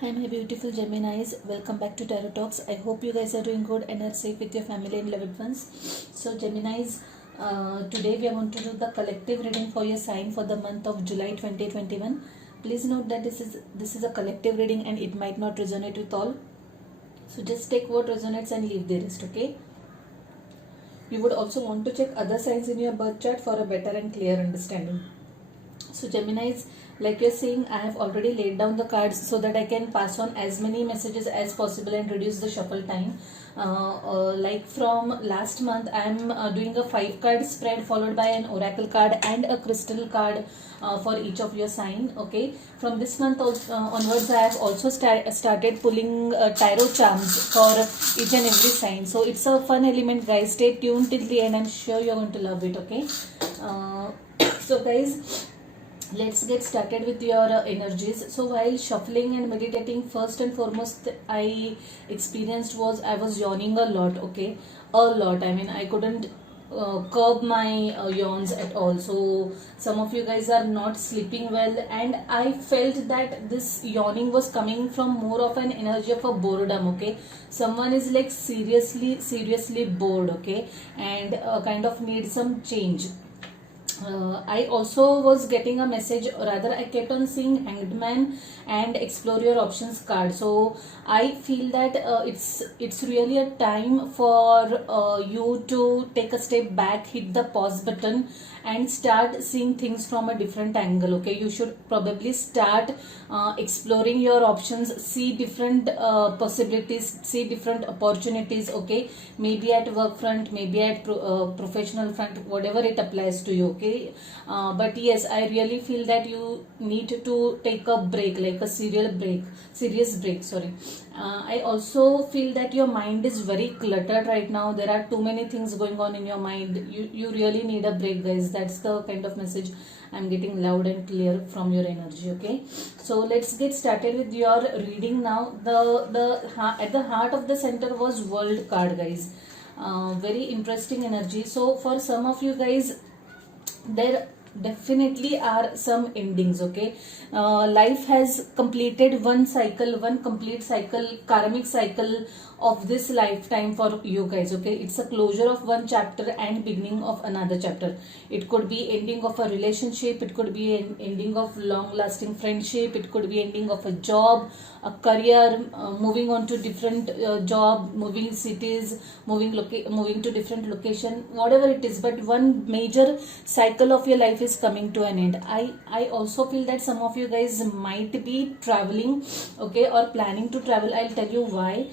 Hi my beautiful Geminis, welcome back to Tarot Talks. I hope you guys are doing good and are safe with your family and loved ones. So Geminis, today we are going to do the collective reading for your sign for the month of July 2021. Please note that this is a collective reading and it might not resonate with all. So just take what resonates and leave the rest, okay? You would also want to check other signs in your birth chart for a better and clear understanding. So Geminis, like you're seeing, I have already laid down the cards so that I can pass on as many messages as possible and reduce the shuffle time. Like from last month, I am doing a 5 card spread followed by an oracle card and a crystal card for each of your sign. Okay, from this month onwards, I have also started pulling tarot charms for each and every sign. So it's a fun element, guys. Stay tuned till the end. I'm sure you're going to love it. Okay, so guys, let's get started with your energies. So while shuffling and meditating, first and foremost I experienced was I was yawning a lot. Okay, a lot. I mean, I couldn't curb my yawns at all. So some of you guys are not sleeping well, and I felt that this yawning was coming from more of an energy of a boredom. Okay, someone is like seriously bored. Okay, and kind of need some change. I also was getting a message, or rather I kept on seeing Hanged Man and Explore Your Options card. So I feel that it's really a time for you to take a step back, hit the pause button and start seeing things from a different angle. Okay, you should probably start exploring your options, see different possibilities, see different opportunities. Okay, maybe at work front, maybe at professional front, whatever it applies to you. Okay, but yes, I really feel that you need to take a break, like a serious break, sorry. I also feel that your mind is very cluttered right now. There are too many things going on in your mind. You really need a break, guys. That's the kind of message I'm getting loud and clear from your energy. Okay, so let's get started with your reading now. At the heart of the center was World card, guys. Very interesting energy. So for some of you guys, there definitely are some endings. Okay, life has completed one complete cycle, karmic cycle of this lifetime for you guys. Okay, it's a closure of one chapter and beginning of another chapter. It could be ending of a relationship, it could be an ending of long lasting friendship, it could be ending of a job, a career, moving on to different job, moving cities, moving to different location, whatever it is. But one major cycle of your life is coming to an end. I also feel that some of you guys might be traveling, okay, or planning to travel. I'll tell you why.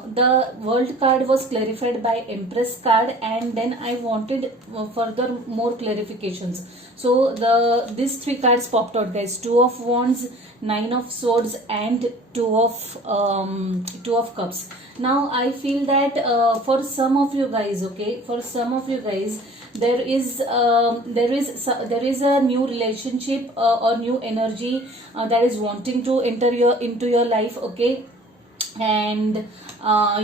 The World card was clarified by Empress card, and then I wanted further more clarifications. So these 3 cards popped out, guys. 2 of Wands, 9 of Swords, and Two of Cups. Now I feel that for some of you guys, okay, for some of you guys, there is a new relationship or new energy that is wanting to enter into your life. Okay, and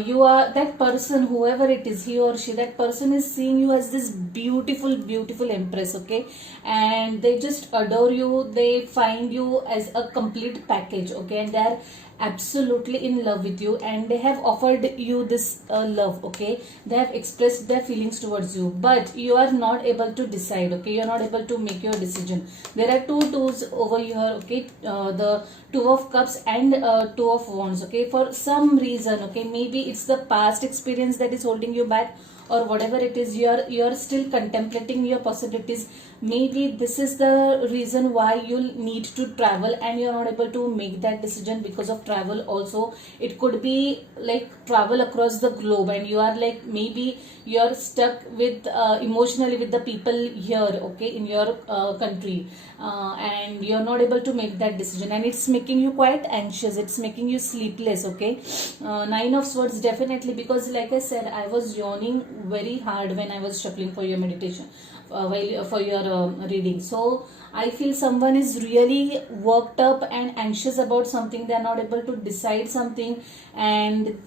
you are that person, whoever it is, he or she, that person is seeing you as this beautiful empress. Okay, and they just adore you, they find you as a complete package. Okay, and they are absolutely in love with you, and they have offered you this love. Okay, they have expressed their feelings towards you, but you are not able to decide. Okay, you are not able to make your decision. There are 2 twos over here. Okay, the 2 of Cups and 2 of Wands. Okay, for some reason, okay, maybe it's the past experience that is holding you back, or whatever it is, you are still contemplating your possibilities. Maybe this is the reason why you need to travel and you're not able to make that decision because of travel. Also, it could be like travel across the globe, and you are like, maybe you're stuck with emotionally with the people here, okay, in your country, and you're not able to make that decision, and it's making you quite anxious, it's making you sleepless. Okay, 9 of Swords, definitely, because like I said, I was yawning very hard when I was shuffling for your meditation, while for your reading. So I feel someone is really worked up and anxious about something. They are not able to decide something, and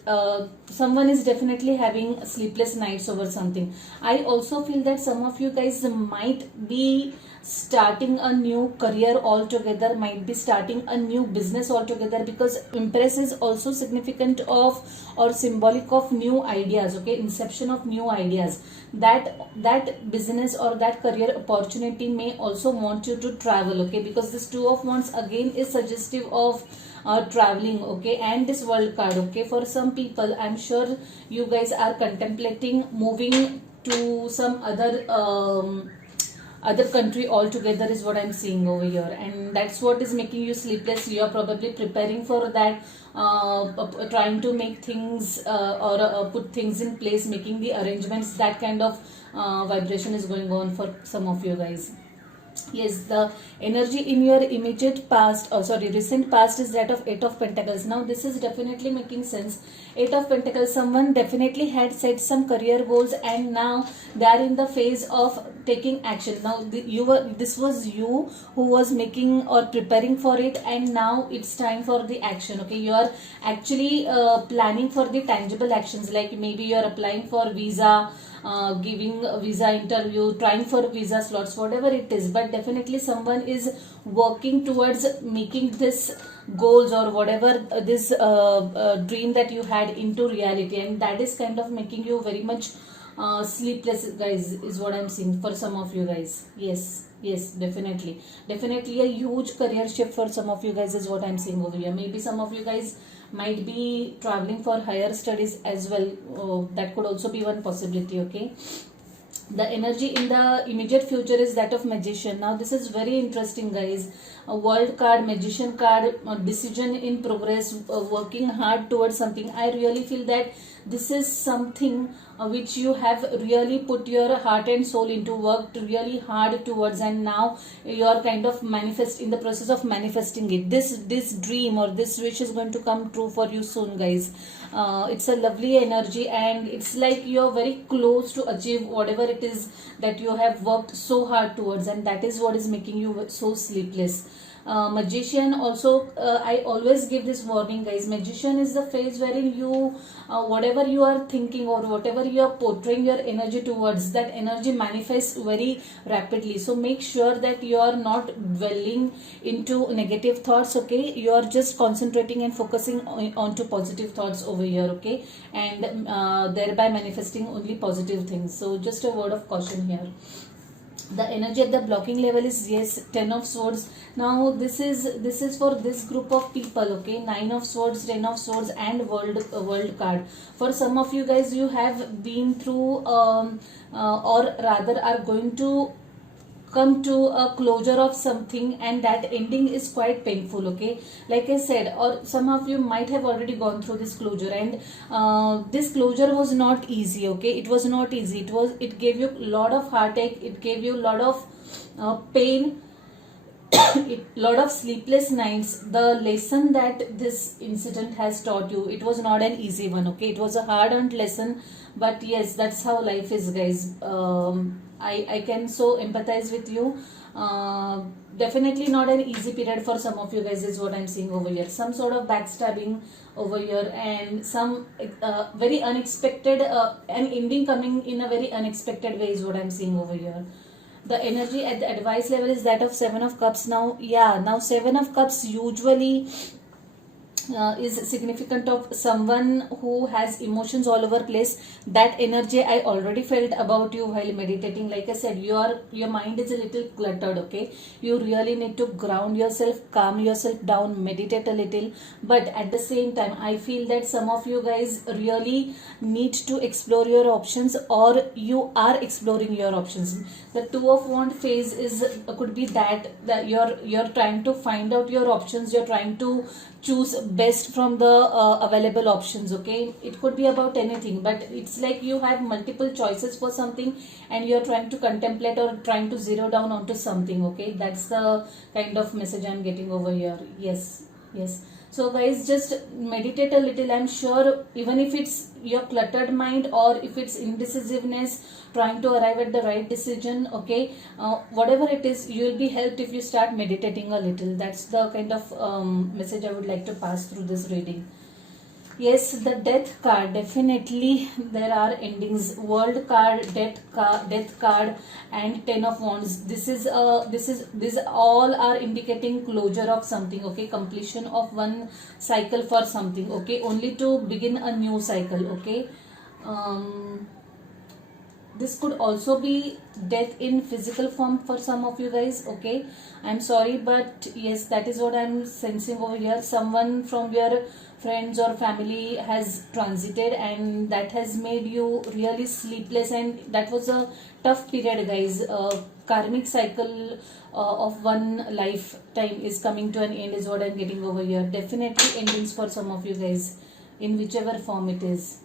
someone is definitely having sleepless nights over something. I also feel that some of you guys might be starting a new career altogether, might be starting a new business altogether, because Empress is also significant of or symbolic of new ideas. Okay, inception of new ideas. That business or that career opportunity may also want you to travel. Okay, because this Two of Wands again is suggestive of traveling. Okay, and this World card. Okay, for some people, I'm sure you guys are contemplating moving to some other country altogether, is what I'm seeing over here, and that's what is making you sleepless. You are probably preparing for that, trying to make things or put things in place, making the arrangements. That kind of vibration is going on for some of you guys. Yes, the energy in your immediate past, or sorry, recent past, is that of Eight of Pentacles. Now this is definitely making sense. Eight of Pentacles, someone definitely had set some career goals, and now they are in the phase of taking action. Now this was you who was making or preparing for it, and now it's time for the action. Okay, you are actually planning for the tangible actions, like maybe you are applying for visa, giving a visa interview, trying for visa slots, whatever it is. But definitely someone is working towards making this goals or whatever this dream that you had into reality, and that is kind of making you very much sleepless, guys, is what I'm seeing for some of you guys. Yes, definitely a huge career shift for some of you guys is what I'm seeing over here. Maybe some of you guys might be traveling for higher studies as well. That could also be one possibility. Okay, the energy in the immediate future is that of Magician. Now this is very interesting, guys. A World card, Magician card, decision in progress, working hard towards something. I really feel that this is something which you have really put your heart and soul into, worked really hard towards, and now you are kind of in the process of manifesting it. This dream or this wish is going to come true for you soon, guys. It's a lovely energy, and it's like you're very close to achieve whatever it is that you have worked so hard towards, and that is what is making you so sleepless. Magician also, I always give this warning, guys. Magician is the phase wherein you whatever you are thinking or whatever you are portraying your energy towards, that energy manifests very rapidly. So make sure that you are not dwelling into negative thoughts. Okay, you are just concentrating and focusing onto positive thoughts over here. Okay, and thereby manifesting only positive things. So just a word of caution here. The energy at the blocking level is, yes, 10 of Swords. Now this is for this group of people. Okay, 9 of Swords, 10 of Swords, and world card. For some of you guys, you have been through or rather are going to come to a closure of something, and that ending is quite painful. Okay, like I said, or some of you might have already gone through this closure, and this closure was not easy. Okay, it was not easy. It gave you a lot of heartache, it gave you a lot of pain, lot of sleepless nights. The lesson that this incident has taught you, it was not an easy one. Okay, it was a hard earned lesson, but yes, that's how life is, guys. I can so empathize with you. Definitely not an easy period for some of you guys is what I'm seeing over here. Some sort of backstabbing over here, and some very unexpected an ending coming in a very unexpected way is what I'm seeing over here. The energy at the advice level is that of Seven of Cups. Now, yeah, now Seven of Cups usually is significant of someone who has emotions all over place. That energy I already felt about you while meditating. Like I said, your mind is a little cluttered. Okay, you really need to ground yourself, calm yourself down, meditate a little. But at the same time, I feel that some of you guys really need to explore your options, or you are exploring your options. The Two of Wands phase is could be that you're trying to find out your options. You're trying to choose best from the available options. Okay, it could be about anything, but it's like you have multiple choices for something, and you're trying to contemplate or trying to zero down onto something. Okay, that's the kind of message I'm getting over here. Yes. So guys, just meditate a little. I'm sure even if it's your cluttered mind or if it's indecisiveness, trying to arrive at the right decision, okay, whatever it is, you will be helped if you start meditating a little. That's the kind of message I would like to pass through this reading. Yes, the death card, definitely there are endings. World card, death card, and 10 of wands. This all are indicating closure of something, okay, completion of one cycle for something, okay, only to begin a new cycle, okay. This could also be death in physical form for some of you guys, okay. I'm sorry, but yes, that is what I'm sensing over here. Someone from your friends or family has transited, and that has made you really sleepless, and that was a tough period, guys. Karmic cycle of one lifetime is coming to an end is what I'm getting over here. Definitely endings for some of you guys in whichever form it is.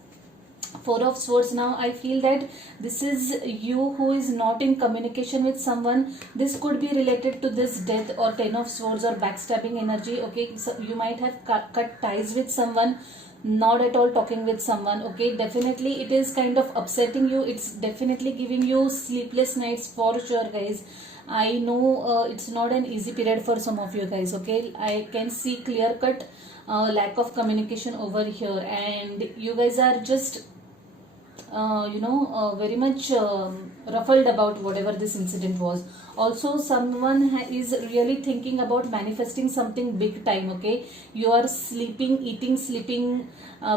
Four of swords. Now I feel that this is you who is not in communication with someone. This could be related to this death or 10 of swords or backstabbing energy, okay. So you might have cut ties with someone, not at all talking with someone, okay. Definitely it is kind of upsetting you. It's definitely giving you sleepless nights for sure, guys. I know it's not an easy period for some of you guys, okay. I can see clear cut lack of communication over here, and you guys are just very much ruffled about whatever this incident was. Also, someone is really thinking about manifesting something big time, okay. You are sleeping, eating, sleeping,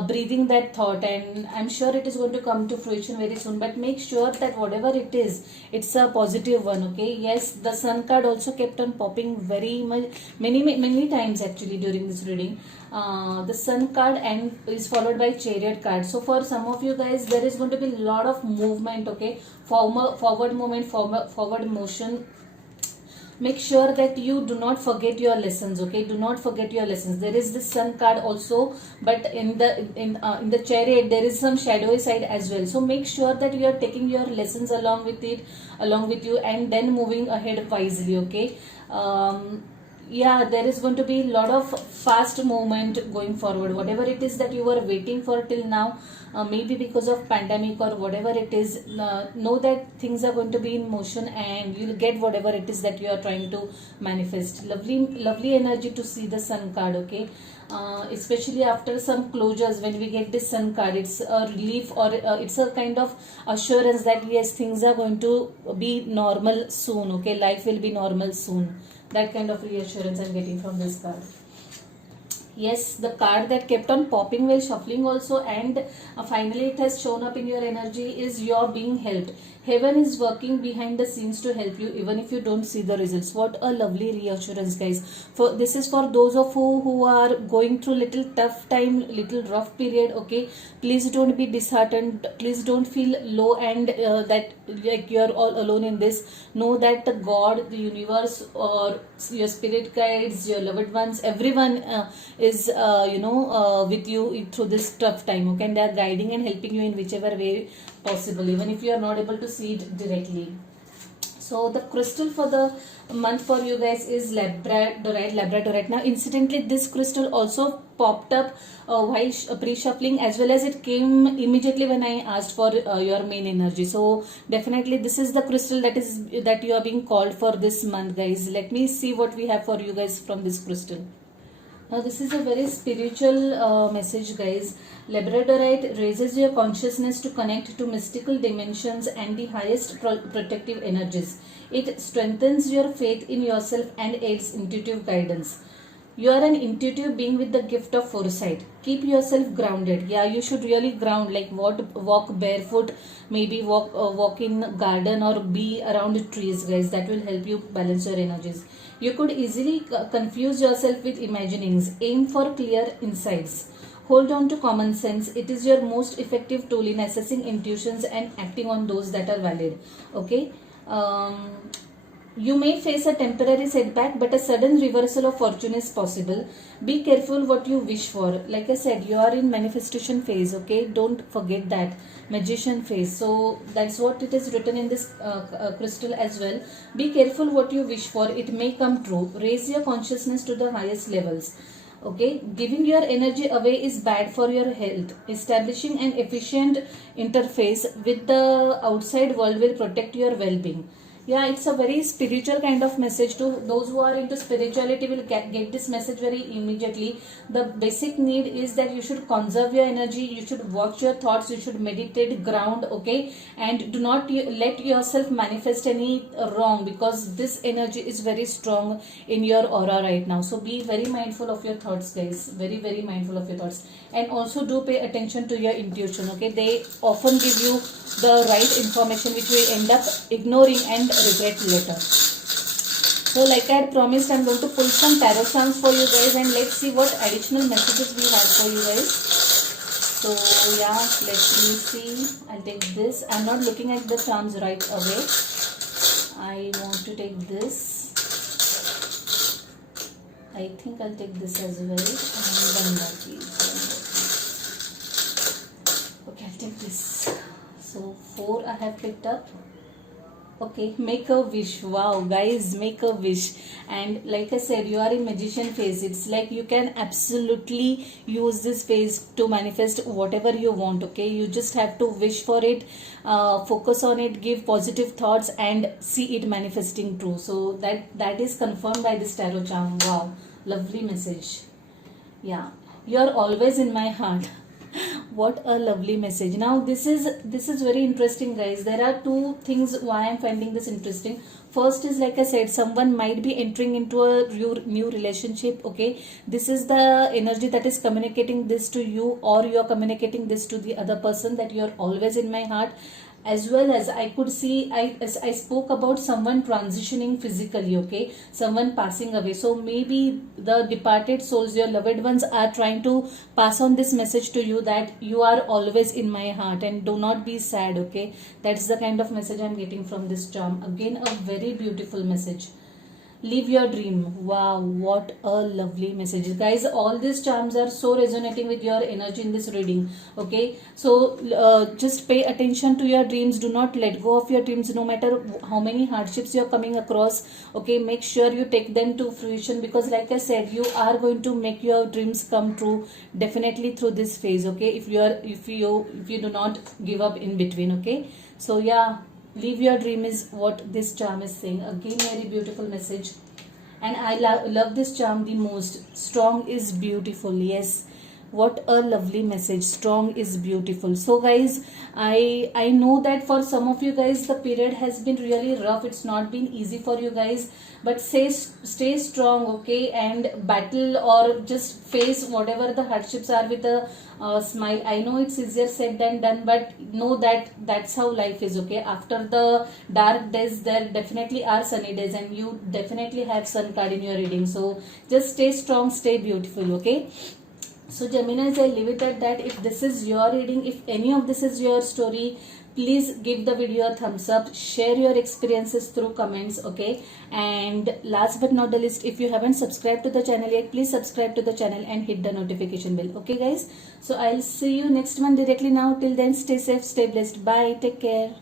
breathing that thought, and I'm sure it is going to come to fruition very soon. But make sure that whatever it is, it's a positive one, okay. Yes, the sun card also kept on popping very much, many times actually during this reading. The sun card and is followed by chariot card. So for some of you guys, there is going to be a lot of movement, okay, forward movement, forward motion. Make sure that you do not forget your lessons, okay. Do not forget your lessons. There is this sun card also, but in the chariot there is some shadowy side as well. So make sure that you are taking your lessons along with you, and then moving ahead wisely, okay. Yeah, there is going to be a lot of fast movement going forward. Whatever it is that you were waiting for till now, maybe because of pandemic or whatever it is, know that things are going to be in motion, and you'll get whatever it is that you are trying to manifest. Lovely energy to see the sun card, okay. Especially after some closures, when we get this sun card, it's a relief, or it's a kind of assurance that yes, things are going to be normal soon, okay. Life will be normal soon. That kind of reassurance I'm getting from this card. Yes, the card that kept on popping while shuffling also, and finally it has shown up in your energy, is you're being helped. Heaven is working behind the scenes to help you, even if you don't see the results. What a lovely reassurance, guys. For this is for those of you who are going through little tough time, little rough period, okay. Please don't be disheartened. Please don't feel low and that like you're all alone in this. Know that the God, the universe, or your spirit guides, your loved ones, everyone is with you through this tough time, okay. And they are guiding and helping you in whichever way possible, even if you are not able to see it directly. So the crystal for the month for you guys is labradorite. Now incidentally, this crystal also popped up while pre-shuffling, as well as it came immediately when I asked for your main energy. So definitely this is the crystal that you are being called for this month, guys. Let me see what we have for you guys from this crystal. Now this is a very spiritual message, guys. Labradorite raises your consciousness to connect to mystical dimensions and the highest protective energies. It strengthens your faith in yourself and aids intuitive guidance. You are an intuitive being with the gift of foresight. Keep yourself grounded. Yeah, you should really ground, like walk barefoot, maybe walk in garden or be around trees, guys. That will help you balance your energies. You could easily confuse yourself with imaginings. Aim for clear insights. Hold on to common sense. It is your most effective tool in assessing intuitions and acting on those that are valid. Okay. You may face a temporary setback, but a sudden reversal of fortune is possible. Be careful what you wish for. Like I said, you are in manifestation phase, okay? Don't forget that. Magician phase. So that's what it is written in this crystal as well. Be careful what you wish for. It may come true. Raise your consciousness to the highest levels. Okay, giving your energy away is bad for your health. Establishing an efficient interface with the outside world will protect your well-being. Yeah, it's a very spiritual kind of message. To those who are into spirituality will get this message very immediately. The basic need is that you should conserve your energy, you should watch your thoughts, you should meditate, ground, okay, and do not let yourself manifest any wrong, because this energy is very strong in your aura right now. So be very mindful of your thoughts, guys, very very mindful of your thoughts. And also do pay attention to your intuition, okay. They often give you the right information which we end up ignoring and regret later. So like I had promised, I'm going to pull some tarot charms for you guys, and let's see what additional messages we have for you guys. So yeah, let me see. I'll take this. I'm not looking at the charms right away. I want to take this. I think I'll take this as well. And one more, please. Okay, I'll take this. So 4 I have picked up. Okay, make a wish. Wow, guys, make a wish. And like I said, you are in magician phase. It's like you can absolutely use this phase to manifest whatever you want. Okay, you just have to wish for it, focus on it, give positive thoughts, and see it manifesting true. So that is confirmed by this tarot charm. Wow, lovely message. Yeah, you are always in my heart. What a lovely message. Now this is very interesting, guys. There are two things why I'm finding this interesting. First is, like I said, someone might be entering into a new relationship. Okay, this is the energy that is communicating this to you, or you are communicating this to the other person, that you are always in my heart. As well as I could see, as I spoke about someone transitioning physically, okay, someone passing away. So maybe the departed souls, your loved ones, are trying to pass on this message to you, that you are always in my heart and do not be sad. Okay, that's the kind of message I'm getting from this charm. Again, a very beautiful message. Live your dream. Wow, what a lovely message, guys. All these charms are so resonating with your energy in this reading. Okay, so just pay attention to your dreams. Do not let go of your dreams, no matter how many hardships you're coming across. Okay, make sure you take them to fruition, because like I said, you are going to make your dreams come true definitely through this phase. Okay, if you do not give up in between. Okay, so yeah, live your dream is what this charm is saying. Again, very beautiful message. And I love this charm the most. Strong is beautiful. Yes, what a lovely message. Strong is beautiful. So guys, I know that for some of you guys the period has been really rough. It's not been easy for you guys, but stay strong, okay, and battle, or just face whatever the hardships are with a smile. I know it's easier said than done, but know that that's how life is. Okay, after the dark days there definitely are sunny days, and you definitely have sun card in your reading. So just stay strong, stay beautiful. Okay, so Geminis, I leave it at that. If this is your reading, if any of this is your story, please give the video a thumbs up, share your experiences through comments. Okay, and last but not the least, if you haven't subscribed to the channel yet, please subscribe to the channel and hit the notification bell. Okay guys, so I'll see you next month directly. Now till then, stay safe, stay blessed. Bye, take care.